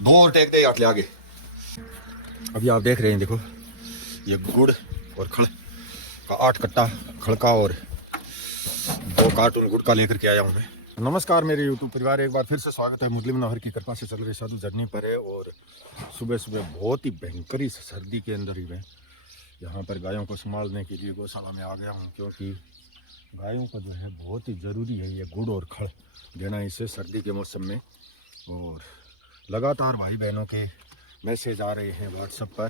दो और टेक दे ले आगे। अभी आप देख रहे हैं, देखो ये गुड़ और खड़ का 8 कट्टा खड़ का और 2 कार्टून गुड़ का लेकर के आया हूँ मैं। नमस्कार मेरे यूट्यूब परिवार, एक बार फिर से स्वागत है। मुस्लिम नहर की कृपा से चल रही साधु जर्नी पर है और सुबह सुबह बहुत ही भयंकर सर्दी के अंदर ही मैं यहाँ पर गायों को संभालने के लिए गौशाला में आ गया हूँ, क्योंकि गायों को जो है बहुत ही ज़रूरी है ये गुड़ और खड़ देना इसे सर्दी के मौसम में। और लगातार भाई बहनों के मैसेज आ रहे हैं व्हाट्सएप पर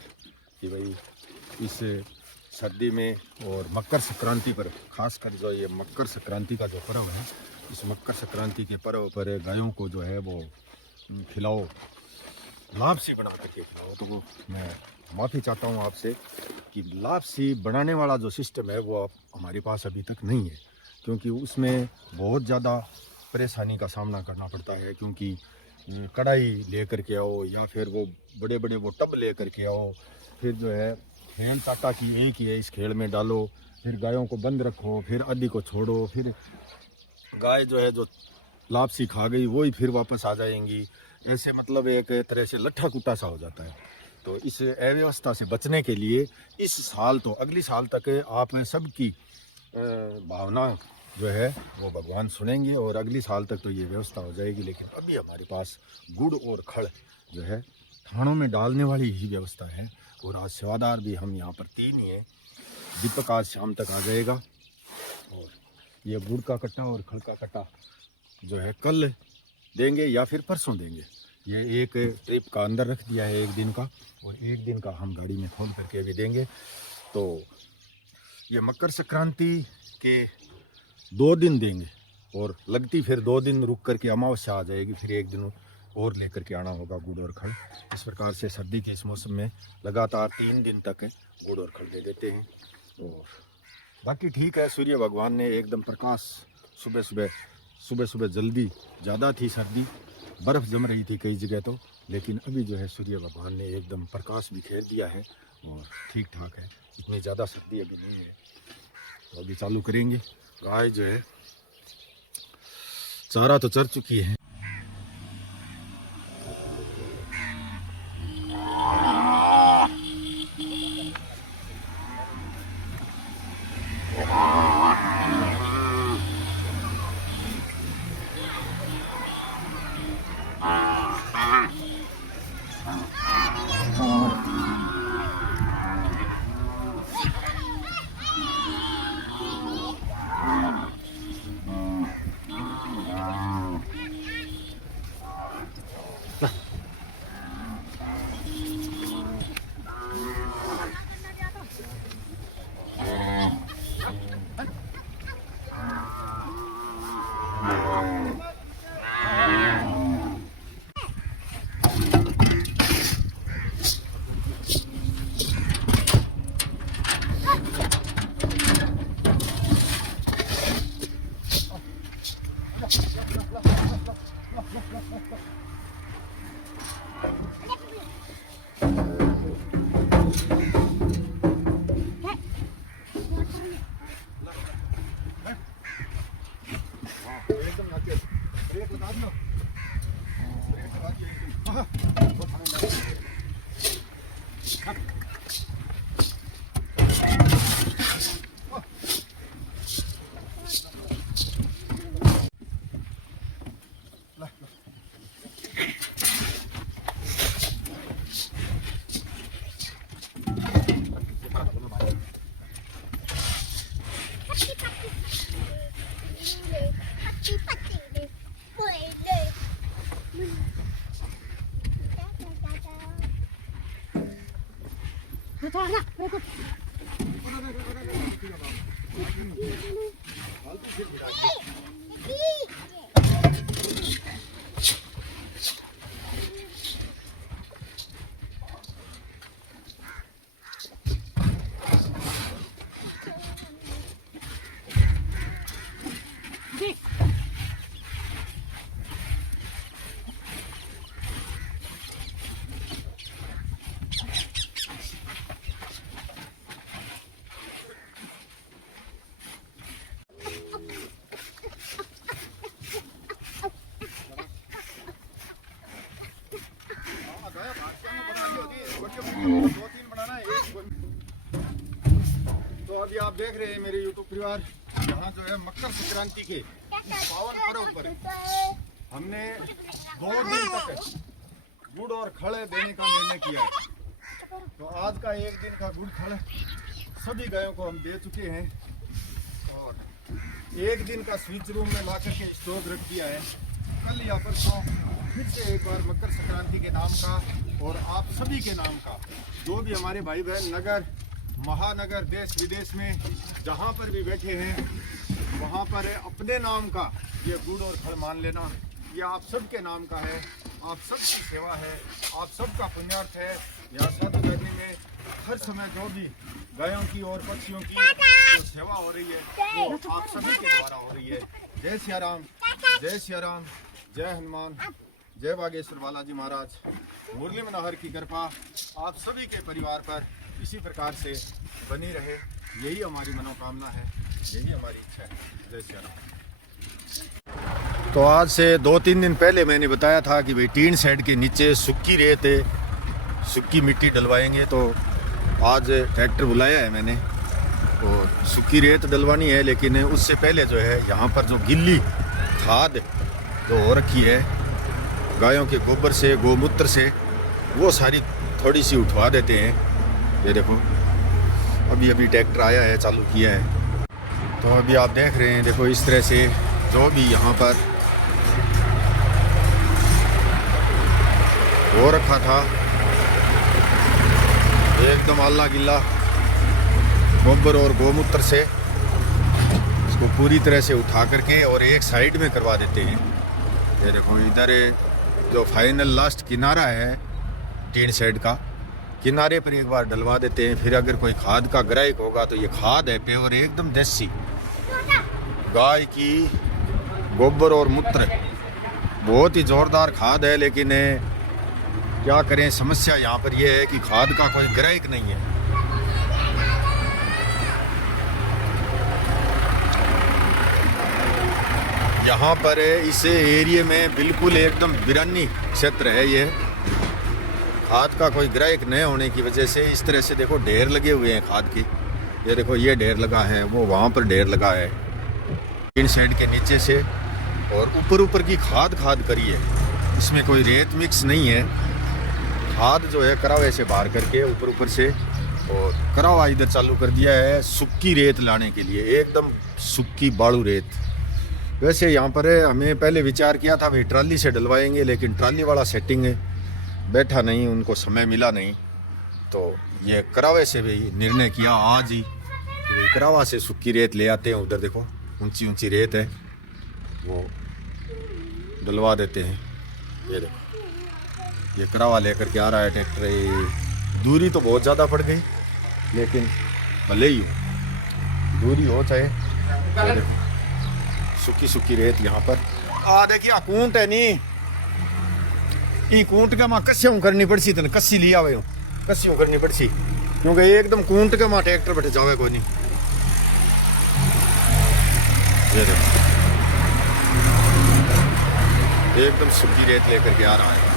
कि भाई इस सर्दी में और मकर संक्रांति पर, खासकर जो ये मकर संक्रांति का जो पर्व है, इस मकर संक्रांति के पर्व पर गायों को जो है वो खिलाओ, लापसी बना करके खिलाओ। तो वो मैं माफ़ी चाहता हूँ आपसे कि लापसी बनाने वाला जो सिस्टम है वो हमारे पास अभी तक नहीं है, क्योंकि उसमें बहुत ज़्यादा परेशानी का सामना करना पड़ता है। क्योंकि कढ़ाई लेकर के आओ या फिर वो बड़े बड़े वो टब लेकर के आओ, फिर जो है खेल टाटा की एक ही है, इस खेल में डालो, फिर गायों को बंद रखो, फिर आदि को छोड़ो, फिर गाय जो है जो लापसी खा गई वही फिर वापस आ जाएंगी। ऐसे मतलब एक तरह से लट्ठा कुट्टा सा हो जाता है। तो इस अव्यवस्था से बचने के लिए इस साल तो अगली साल तक आप सबकी भावना जो है वो भगवान सुनेंगे और अगली साल तक तो ये व्यवस्था हो जाएगी। लेकिन अभी हमारे पास गुड़ और खड़ जो है थानों में डालने वाली ही व्यवस्था है। और आज सेवादार भी हम यहाँ पर 3 ही हैं। दीपक आज शाम तक आ जाएगा और ये गुड़ का कट्टा और खड़ का कट्टा जो है कल देंगे या फिर परसों देंगे। ये एक ट्रिप का अंदर रख दिया है 1 दिन का, और 1 दिन का हम गाड़ी में खोल करके अभी देंगे। तो ये मकर संक्रांति के 2 दिन देंगे और लगती फिर 2 दिन रुक करके अमावस्या आ जाएगी, फिर 1 दिन और लेकर के आना होगा गुड़ और खड़। इस प्रकार से सर्दी के इस मौसम में लगातार 3 दिन तक गुड़ और खड़ दे देते हैं। और बाकी ठीक है, सूर्य भगवान ने एकदम प्रकाश, सुबह सुबह जल्दी ज़्यादा थी सर्दी, बर्फ़ जम रही थी कई जगह तो, लेकिन अभी जो है सूर्य भगवान ने एकदम प्रकाश बिखेर दिया है और ठीक ठाक है, इतनी ज़्यादा सर्दी अभी नहीं है। तो अभी चालू करेंगे। गाय जो है चारा तो चर चुकी है। तो अभी आप देख रहे हैं मेरे यूट्यूब परिवार, यहाँ जो है मकर संक्रांति के पावन पर्व पर हमने 2 दिन तक गुड़ और खड़ देने का निर्णय किया है। तो आज का 1 दिन का गुड़ खड़ सभी गायों को हम दे चुके हैं और 1 दिन का स्विच रूम में ला करके स्टॉक रख दिया है। कल या परसों फिर से एक बार मकर संक्रांति के नाम का और आप सभी के नाम का, जो भी हमारे भाई बहन नगर महानगर देश विदेश में जहाँ पर भी बैठे हैं वहाँ पर अपने नाम का ये गुड़ और खड़ मान लेना, ये आप सबके नाम का है, आप सबकी सेवा है, आप सबका पुण्यार्थ है। यहाँ साधु करने में हर समय जो भी गायों की और पक्षियों की जो सेवा हो रही है वो आप सभी के द्वारा हो रही है। जय सिया राम, जय सिया राम, जय हनुमान, जय बागेश्वर बालाजी महाराज। मुरली मनोहर की कृपा आप सभी के परिवार पर इसी प्रकार से बनी रहे, यही हमारी मनोकामना है, यही हमारी इच्छा है। जय सिया राम। तो आज से 2-3 दिन पहले मैंने बताया था कि भाई टीन शेड के नीचे सूखी रेत है, सूखी मिट्टी डलवाएंगे। तो आज ट्रैक्टर बुलाया है मैंने और सूखी रेत डलवानी है, लेकिन उससे पहले जो है यहाँ पर जो गिल्ली खाद जो हो रखी है गायों के गोबर से गोमूत्र से, वो सारी थोड़ी सी उठवा देते हैं। ये देखो अभी अभी ट्रैक्टर आया है, चालू किया है। तो अभी आप देख रहे हैं, देखो इस तरह से जो भी यहाँ पर हो रखा था एकदम आला गिल्ला गोबर और गोमूत्र से इसको पूरी तरह से उठा करके और एक साइड में करवा देते हैं। ये देखो इधर जो फाइनल लास्ट किनारा है टीन शेड का, किनारे पर एक बार डलवा देते हैं। फिर अगर कोई खाद का ग्राहक होगा तो ये खाद है प्योर एकदम देसी गाय की गोबर और मूत्र, बहुत ही जोरदार खाद है। लेकिन क्या करें, समस्या यहाँ पर यह है कि खाद का कोई ग्राहक नहीं है। यहाँ पर इस एरिया में बिल्कुल एकदम बिरानी क्षेत्र है ये, खाद का कोई ग्राहक न होने की वजह से इस तरह से देखो ढेर लगे हुए हैं खाद की। ये देखो ये ढेर लगा है, वो वहाँ पर ढेर लगा है टीन शेड के नीचे से, और ऊपर की खाद करी है, इसमें कोई रेत मिक्स नहीं है। खाद जो है करावे से बाहर करके ऊपर से और करावा इधर चालू कर दिया है सूखी रेत लाने के लिए, एकदम सूखी बालू रेत। वैसे यहाँ पर हमें पहले विचार किया था भाई ट्राली से डलवाएंगे, लेकिन ट्राली वाला सेटिंग बैठा नहीं, उनको समय मिला नहीं, तो ये करावे से भी निर्णय किया आज ही, तो करावा से सूखी रेत ले आते हैं। उधर देखो ऊंची रेत है, वो डलवा देते हैं। ये देखो ये करावा लेकर के आ रहा है ट्रैक्टर। दूरी तो बहुत ज़्यादा पड़ गई, लेकिन भले ही हो दूरी हो चाहे। ये देखो सूखी रेत यहाँ पर देखिए कूंट है नी, ई कूंट के माँ कस्सियों करनी पड़सी, तेन कस्सी लिया हुए कस्सियों करनी पड़सी, क्योंकि एकदम कूंट के माँ ट्रैक्टर बैठे जावे कोई नहीं। ये देखो एकदम सूखी रेत लेकर के आ रहा है।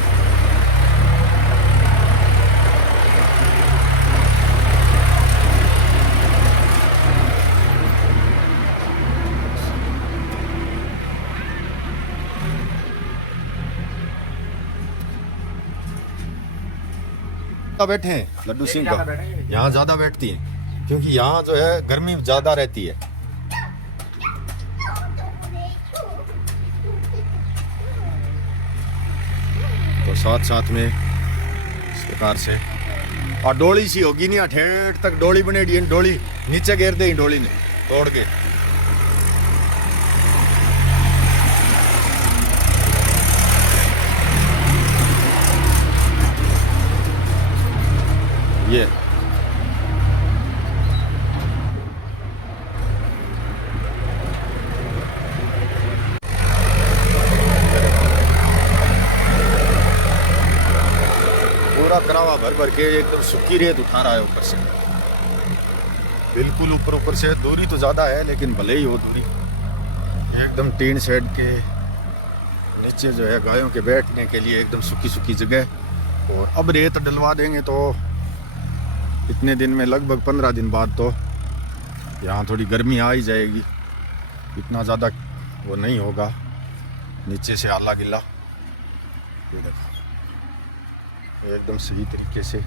बैठे हैं लड्डू सिंह का, यहाँ ज्यादा बैठती है क्योंकि यहाँ जो है गर्मी ज्यादा रहती है। तो साथ में इस प्रकार से और डोली सी होगी नहीं, ठेठ तक डोली बनेगी, डोली नीचे गिर दे डोली ने तोड़ के। ये पूरा करावा भर के एकदम सूखी रेत उठा रहा है ऊपर से, बिल्कुल ऊपर से। दूरी तो ज़्यादा है, लेकिन भले ही हो दूरी, एकदम टीन शेड के नीचे जो है गायों के बैठने के लिए एकदम सूखी जगह और अब रेत डलवा देंगे तो इतने दिन में लगभग 15 दिन बाद तो यहाँ थोड़ी गर्मी आ ही जाएगी, इतना ज़्यादा वो नहीं होगा नीचे से आला गिला। ये देखो एकदम सही तरीके से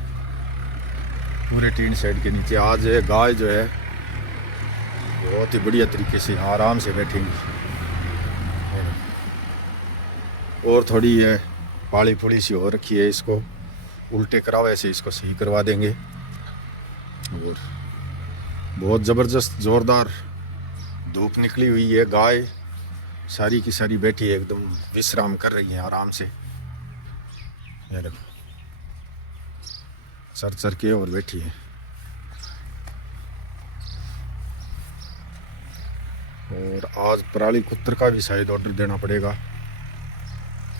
पूरे टीन शेड के नीचे आज गाय जो है बहुत ही बढ़िया तरीके से यहाँ आराम से बैठेंगी। और थोड़ी है पाली पुली सी हो रखी है, इसको उल्टे करावे से इसको सही करवा देंगे। और बहुत ज़बरदस्त ज़ोरदार धूप निकली हुई है, गाय सारी की सारी बैठी है एकदम विश्राम कर रही है आराम से। ये देखो सर सर के और बैठी है। और आज पराली कुत्तर का भी शायद ऑर्डर देना पड़ेगा,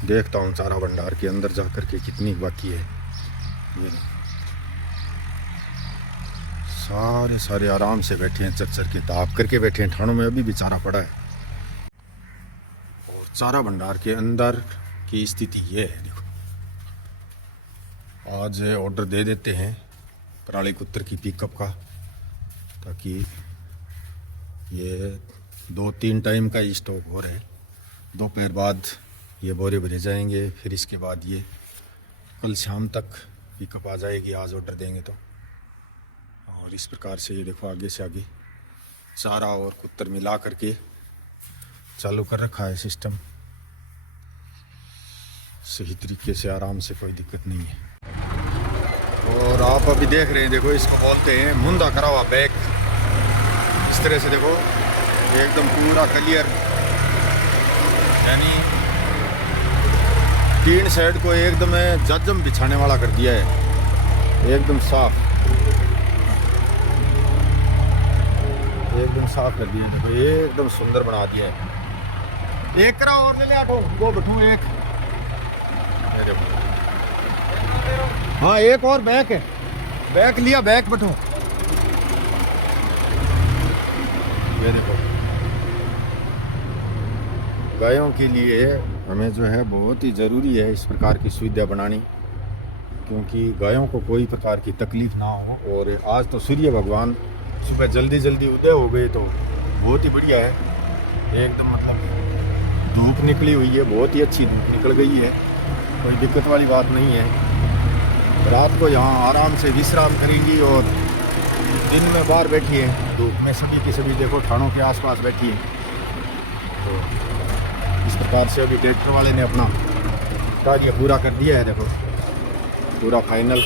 देखता हूँ चारा भंडार के अंदर जा कर के कितनी बाकी है। ये सारे आराम से बैठे हैं, चर चर के ताप करके बैठे हैं, ठाणों में अभी भी चारा पड़ा है। और चारा भंडार के अंदर की स्थिति ये है, देखो आज ऑर्डर दे देते हैं पराली कुत्तर की पिकअप का, ताकि ये 2-3 टाइम का स्टॉक हो रहा है। दोपहर बाद ये बोरे भरे जाएंगे, फिर इसके बाद ये कल शाम तक पिकअप आ जाएगी, आज ऑर्डर देंगे तो। और इस प्रकार से ये देखो आगे से आगे चारा और कुत्तर मिला करके चालू कर रखा है सिस्टम, सही तरीके से आराम से, कोई दिक्कत नहीं है। और आप अभी देख रहे हैं, देखो इसको बोलते हैं मुंदा करा हुआ बैग। इस तरह से देखो एकदम पूरा क्लियर, यानी टीन शेड को एकदम जज्जम बिछाने वाला कर दिया है, एकदम साफ कर दिया। देखो एकदम सुंदर बना दिया है। एक करा और ले ले, आठो वो बैठू एक, हाँ एक और बैक है, बैक लिया, बैक बैठो। ये देखो गायों के लिए हमें जो है बहुत ही ज़रूरी है इस प्रकार की सुविधा बनानी, क्योंकि गायों को कोई प्रकार की तकलीफ़ ना हो। और आज तो सूर्य भगवान सुबह जल्दी उदय हो गए, तो बहुत ही बढ़िया है, एकदम मतलब धूप निकली हुई है, बहुत ही अच्छी धूप निकल गई है, कोई दिक्कत वाली बात नहीं है। रात को यहाँ आराम से विश्राम करेंगी और दिन में बाहर बैठी है धूप में, सभी की सभी देखो ठाणों के आसपास बैठी है। तो इस प्रकार से अभी ट्रैक्टर वाले ने अपना कार्य पूरा कर दिया है, देखो पूरा फाइनल।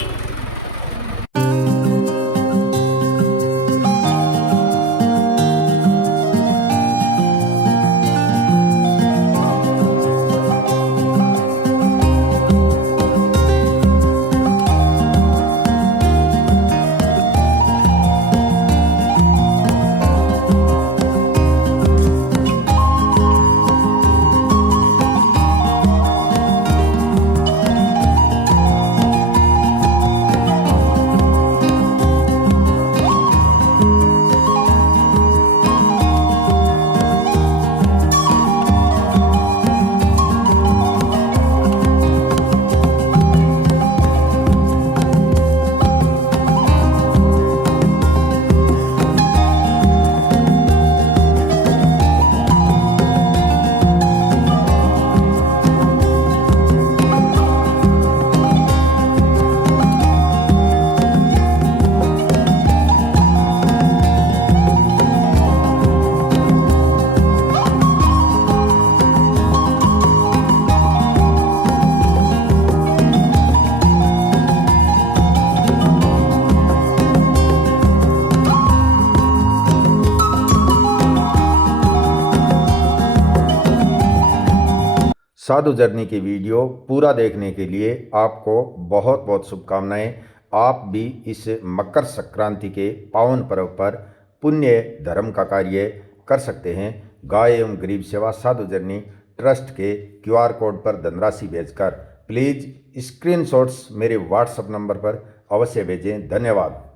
साधु जर्नी की वीडियो पूरा देखने के लिए आपको बहुत बहुत शुभकामनाएं। आप भी इस मकर संक्रांति के पावन पर्व पर पुण्य धर्म का कार्य कर सकते हैं। गाय एवं गरीब सेवा साधु जर्नी ट्रस्ट के QR कोड पर धनराशि भेजकर प्लीज़ स्क्रीनशॉट्स मेरे व्हाट्सएप नंबर पर अवश्य भेजें। धन्यवाद।